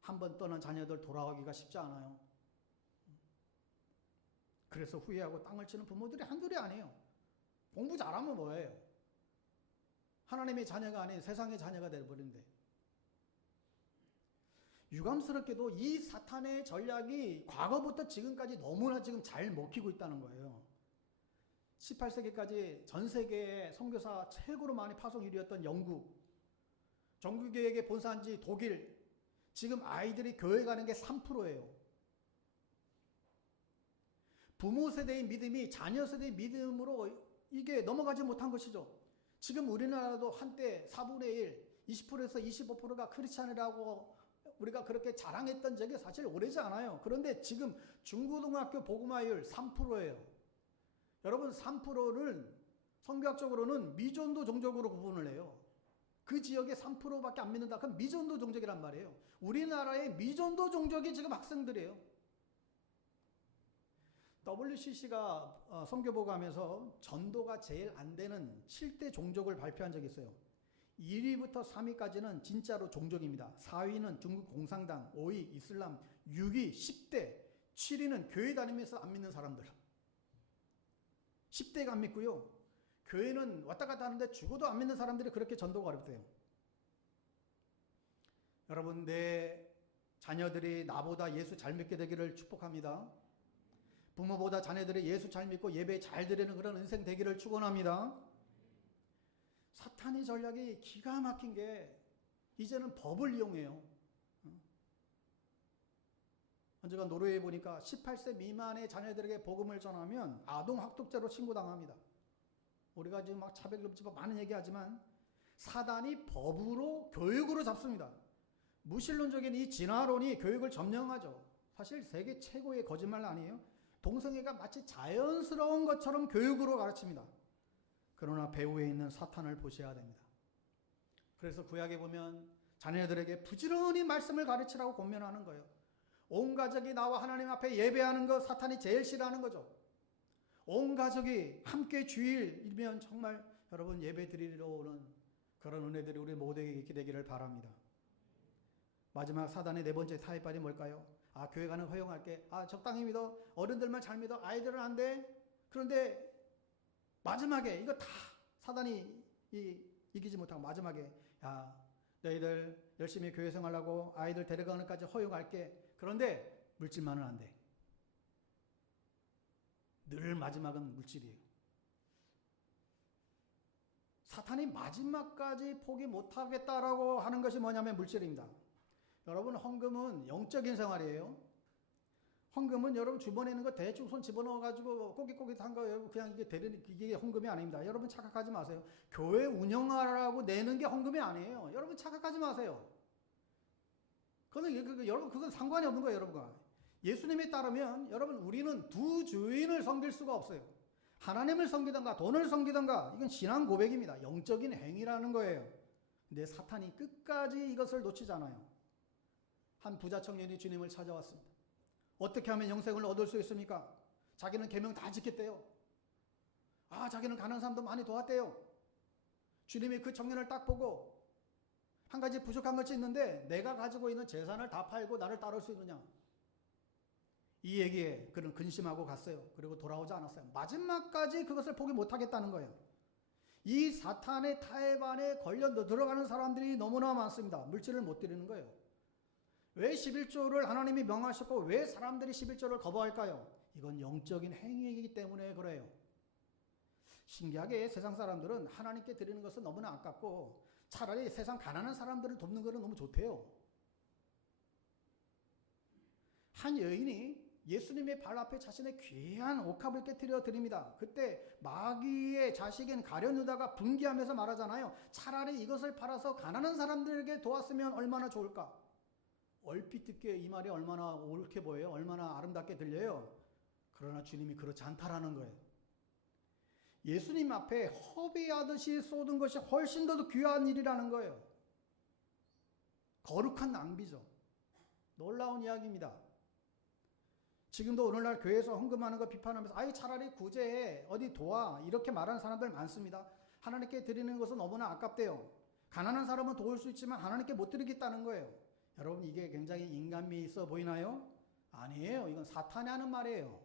한번 떠난 자녀들 돌아가기가 쉽지 않아요. 그래서 후회하고 땅을 치는 부모들이 한둘이 아니에요. 공부 잘하면 뭐예요? 하나님의 자녀가 아닌 세상의 자녀가 되어버린대. 유감스럽게도 이 사탄의 전략이 과거부터 지금까지 너무나 지금 잘 먹히고 있다는 거예요. 18세기까지 전 세계에 선교사 최고로 많이 파송 1위였던 영국, 정규교회의 본산지 독일, 지금 아이들이 교회 가는 게 3%예요. 부모 세대의 믿음이 자녀 세대의 믿음으로 이게 넘어가지 못한 것이죠. 지금 우리나라도 한때 4분의 1, 20%에서 25%가 크리스찬이라고 우리가 그렇게 자랑했던 적이 사실 오래지 않아요. 그런데 지금 중고등학교 복음화율 3%예요. 여러분 3%는 성경학적으로는 미전도 종족으로 구분을 해요. 그 지역에 3%밖에 안 믿는다. 그럼 미전도 종족이란 말이에요. 우리나라의 미전도 종족이 지금 학생들이에요. WCC가 선교보고하면서 전도가 제일 안 되는 7대 종족을 발표한 적이 있어요. 1위부터 3위까지는 진짜로 종족입니다. 4위는 중국 공산당, 5위 이슬람, 6위 10대, 7위는 교회 다니면서 안 믿는 사람들. 10대가 안 믿고요. 교회는 왔다 갔다 하는데 죽어도 안 믿는 사람들이 그렇게 전도가 어렵대요. 여러분 내 자녀들이 나보다 예수 잘 믿게 되기를 축복합니다. 부모보다 자녀들이 예수 잘 믿고 예배 잘 드리는 그런 인생 되기를 축원합니다. 사탄의 전략이 기가 막힌 게 이제는 법을 이용해요. 언제가 노르웨이에 보니까 18세 미만의 자녀들에게 복음을 전하면 아동 학대죄로 신고당합니다. 우리가 지금 막 차별금지법 많은 얘기하지만 사단이 법으로 교육으로 잡습니다. 무신론적인 이 진화론이 교육을 점령하죠. 사실 세계 최고의 거짓말 아니에요? 동성애가 마치 자연스러운 것처럼 교육으로 가르칩니다. 그러나 배후에 있는 사탄을 보셔야 됩니다. 그래서 구약에 보면 자녀들에게 부지런히 말씀을 가르치라고 권면하는 거예요. 온 가족이 나와 하나님 앞에 예배하는 것 사탄이 제일 싫어하는 거죠. 온 가족이 함께 주일이면 정말 여러분 예배 드리러 오는 그런 은혜들이 우리 모두에게 있게 되기를 바랍니다. 마지막 사단의 네 번째 타입발이 뭘까요? 교회 가는 허용할게. 적당히 믿어. 어른들만 잘 믿어. 아이들은 안 돼. 그런데 마지막에 이거 다 사단이 이기지 못하고 마지막에 너희들 열심히 교회 생활하고 아이들 데려가는 까지 허용할게. 그런데 물질만은 안 돼. 늘 마지막은 물질이에요. 사탄이 마지막까지 포기 못하겠다라고 하는 것이 뭐냐면 물질입니다. 여러분 헌금은 영적인 생활이에요. 헌금은 여러분 주머니에 있는 거 대충 손 집어넣어가지고 꼬깃꼬깃한 거 그냥 이게 헌금이 아닙니다. 여러분 착각하지 마세요. 교회 운영하라고 내는 게 헌금이 아니에요. 여러분 착각하지 마세요. 여러분 그건 상관이 없는 거예요. 여러분과 예수님에 따르면 여러분 우리는 두 주인을 섬길 수가 없어요. 하나님을 섬기던가 돈을 섬기던가 이건 신앙 고백입니다. 영적인 행위라는 거예요. 근데 사탄이 끝까지 이것을 놓치잖아요. 한 부자 청년이 주님을 찾아왔습니다. 어떻게 하면 영생을 얻을 수 있습니까? 자기는 계명 다 지켰대요. 자기는 가난한 사람도 많이 도왔대요. 주님이 그 청년을 딱 보고 한 가지 부족한 것이 있는데 내가 가지고 있는 재산을 다 팔고 나를 따를 수 있느냐? 이 얘기에 그는 근심하고 갔어요. 그리고 돌아오지 않았어요. 마지막까지 그것을 포기 못하겠다는 거예요. 이 사탄의 타협 안에 걸려 들어가는 사람들이 너무나 많습니다. 물질을 못 드리는 거예요. 왜 11조를 하나님이 명하셨고 왜 사람들이 11조를 거부할까요? 이건 영적인 행위이기 때문에 그래요. 신기하게 세상 사람들은 하나님께 드리는 것은 너무나 아깝고 차라리 세상 가난한 사람들을 돕는 것은 너무 좋대요. 한 여인이 예수님의 발 앞에 자신의 귀한 옥합을 깨뜨려 드립니다. 그때 마귀의 자식인 가룟 유다가 분개하면서 말하잖아요. 차라리 이것을 팔아서 가난한 사람들에게 도왔으면 얼마나 좋을까? 얼핏 듣기에 이 말이 얼마나 옳게 보여요? 얼마나 아름답게 들려요? 그러나 주님이 그렇지 않다라는 거예요. 예수님 앞에 허비하듯이 쏟은 것이 훨씬 더 귀한 일이라는 거예요. 거룩한 낭비죠. 놀라운 이야기입니다. 지금도 오늘날 교회에서 헌금하는 거 비판하면서 차라리 구제해 어디 도와 이렇게 말하는 사람들 많습니다. 하나님께 드리는 것은 너무나 아깝대요. 가난한 사람은 도울 수 있지만 하나님께 못 드리겠다는 거예요. 여러분 이게 굉장히 인간미 있어 보이나요? 아니에요. 이건 사탄이 하는 말이에요.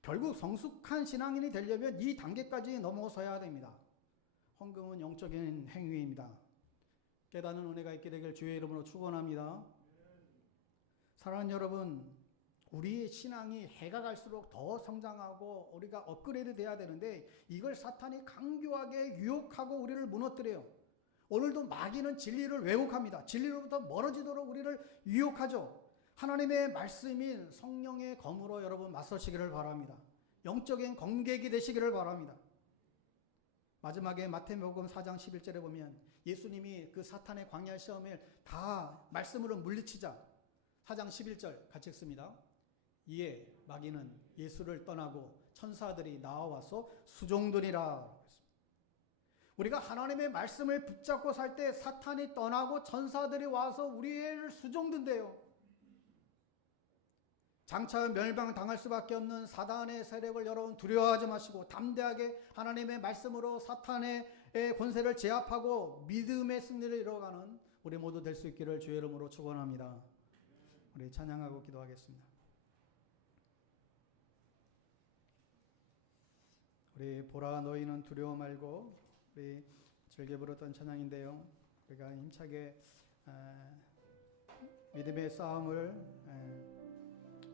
결국 성숙한 신앙인이 되려면 이 단계까지 넘어서야 됩니다. 헌금은 영적인 행위입니다. 깨닫는 은혜가 있게 되길 주의 이름으로 축원합니다. 사랑하는 여러분, 우리의 신앙이 해가 갈수록 더 성장하고 우리가 업그레이드 돼야 되는데 이걸 사탄이 강교하게 유혹하고 우리를 무너뜨려요. 오늘도 마귀는 진리를 왜곡합니다. 진리로부터 멀어지도록 우리를 유혹하죠. 하나님의 말씀인 성령의 검으로 여러분 맞서시기를 바랍니다. 영적인 검객이 되시기를 바랍니다. 마지막에 마태복음 4장 11절에 보면 예수님이 그 사탄의 광야 시험을 다 말씀으로 물리치자 4장 11절 같이 읽습니다. 이에 마귀는 예수를 떠나고 천사들이 나와서 수종드리라. 우리가 하나님의 말씀을 붙잡고 살 때 사탄이 떠나고 천사들이 와서 우리를 수종든대요. 장차 멸망당할 수밖에 없는 사단의 세력을 여러분 두려워하지 마시고 담대하게 하나님의 말씀으로 사탄의 권세를 제압하고 믿음의 승리를 이뤄가는 우리 모두 될 수 있기를 주의 이름으로 축원합니다. 우리 찬양하고 기도하겠습니다. 우리 보라 너희는 두려워 말고 우리 즐겨 부르던 찬양인데요. 우리가 힘차게 믿음의 싸움을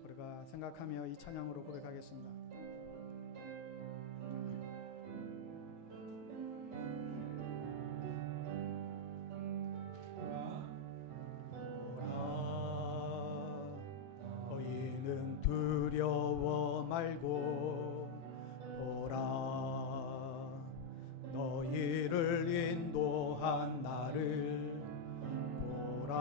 우리가 생각하며 이 찬양으로 고백하겠습니다. 너희는 두려워 말고 보라, 너희를 인도한 나를 보라.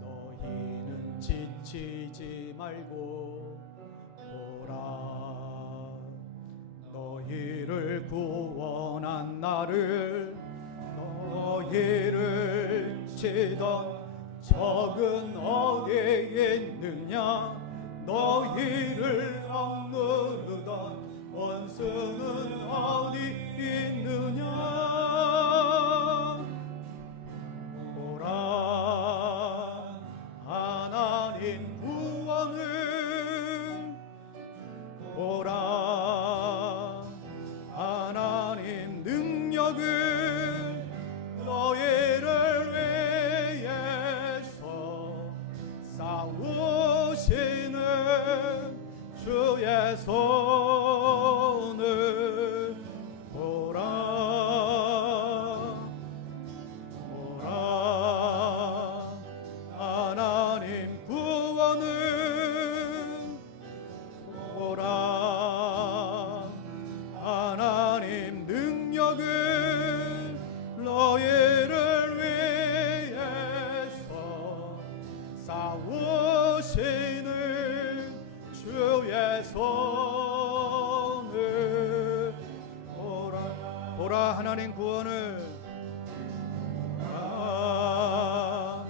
너희는 지치지 말고 보라, 너희를 구원한 나를. 너희를 치던 적은 어디에 있느냐, 너희를 억누르던 원수는 어디 있느냐. 보라, 하나님 구원을. 보라, 하나님 능력을. 너희를 위해서 싸우시는 주의 손을 보라. 보라, 하나님 구원을. 보라, 하나님 능력을. 너희를 위해서 싸우시는 주의 손을 보라. 보라, 하나님 구원을. 보라,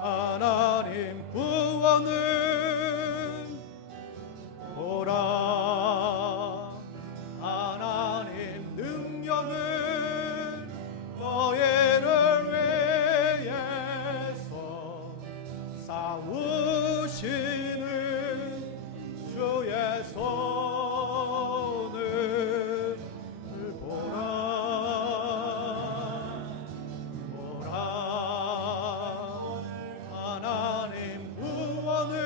하나님 구원을. 보라, 하나님 능력을. 너희를 위해서 싸우시는 주의 손을 보라. 보라, 하나님 구원을.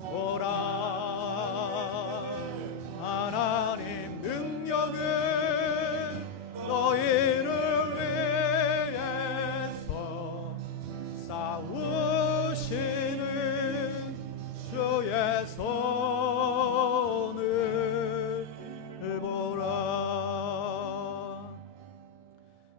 보라, 하나님 능력을. 너희를 위해서 싸우시는 주의 손을 보라.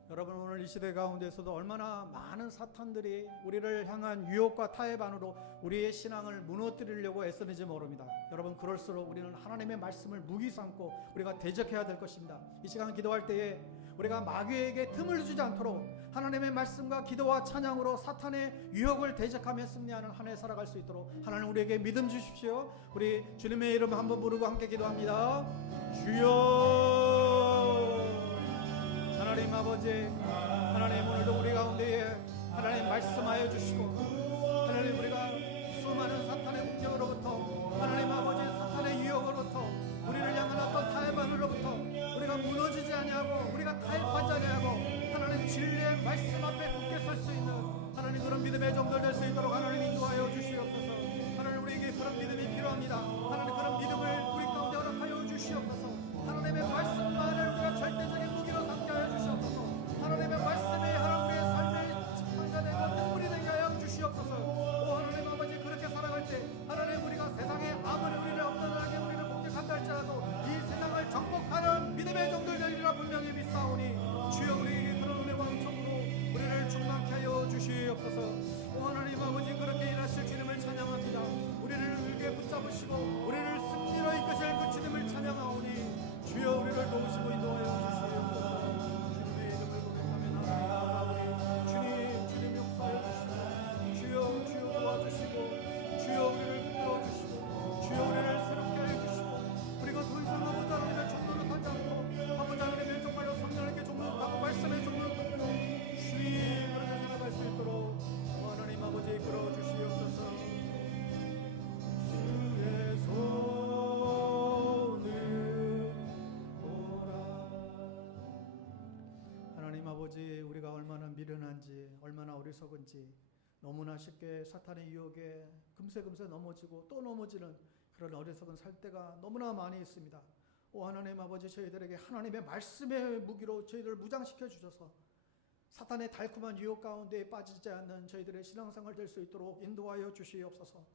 여러분, 오늘 이 시대 가운데서도 얼마나 많은 사탄들이 우리를 향한 유혹과 타협 안으로 우리의 신앙을 무너뜨리려고 애쓰는지 모릅니다. 여러분, 그럴수록 우리는 하나님의 말씀을 무기 삼고 우리가 대적해야 될 것입니다. 이 시간 기도할 때에 우리가 마귀에게 틈을 주지 않도록 하나님의 말씀과 기도와 찬양으로 사탄의 유혹을 대적하며 승리하는 한 해 살아갈 수 있도록 하나님 우리에게 믿음 주십시오. 우리 주님의 이름 한번 부르고 함께 기도합니다. 주여. 하나님 아버지, 하나님 오늘도 우리 가운데에 하나님 말씀하여 주시고, 하나님 우리가 수많은 사탄의 공격으로부터, 하나님 아버지 사탄의 유혹으로부터, 우리를 향한 어떤 타협안으로부터 우리가 무너지지 아니하고 우리가 타협하지 아니하고 하나님 진리의 말씀 앞에 굳게 설 수 있는 하나님 그런 믿음의 종들 될 수 있도록 하나님 인도하여 주시옵소서. 하나님 우리에게 그런 믿음이 필요합니다. 하나님 그런 믿음을 우리 가운데 허락하여 주시옵소서. 하나님의 말씀만을 우리가 절대적인 무기로 삼게 하여 주시옵소서. 하나님의 말씀이 하나님 우리의 삶의 창조가 되고 눈물이 되게 하여 주시옵소서. 오 하나님 아버지, 그렇게 살아갈 때 하나님 우리가 세상에 아무리 우리를 억울하게 우리를 공격한다 할지라도 이 세상을 정복하는 믿음의 종들 되리라 분명히 믿사오니, 주여 우리에게 그런 은혜와 은총으로 우리를 충만케 하여 주시옵소서. 오 하나님 아버지, 그렇게 일하실 주님을 찬양합니다. 우리를 의에 붙잡으시고 우리를 승리로 이끄실 그 주님을 찬양하오니, 주여 우리를 도우시고 인도하여 주시옵소서. 주님의 이름을 고백하며 나아가오니, 주님 역사하여 주시고, 주여 도와주시고, 주여 우리를 붙들어 주시고, 주여 우리를 새롭게 하여 주시고, 우리가 더 이상 아버지 하나님의 종로를 하지 않고 아버지 하나님의 정말로 성령님께 종로를 하고 말씀의 종로를 하고 주님 그렇게 살아갈 수 있도록 하나님 아버지 이끌어 주시옵소서. 주의 손을 보라. 하나님 아버지, 우리가 얼마나 미련한지, 얼마나 어리석은지, 너무나 쉽게 사탄의 유혹에 금세금세 넘어지고 또 넘어지는 그런 어리석은 살 때가 너무나 많이 있습니다. 오 하나님 아버지, 저희들에게 하나님의 말씀의 무기로 저희를 무장시켜 주셔서 사탄의 달콤한 유혹 가운데 빠지지 않는 저희들의 신앙생활 될 수 있도록 인도하여 주시옵소서.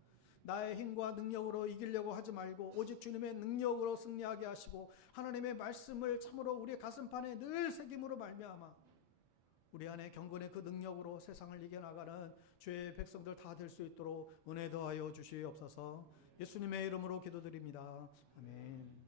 나의 힘과 능력으로 이기려고 하지 말고 오직 주님의 능력으로 승리하게 하시고 하나님의 말씀을 참으로 우리의 가슴판에 늘 새김으로 말미암아 우리 안에 경건의 그 능력으로 세상을 이겨나가는 주의 백성들 다 될 수 있도록 은혜 더하여 주시옵소서. 예수님의 이름으로 기도드립니다. 아멘.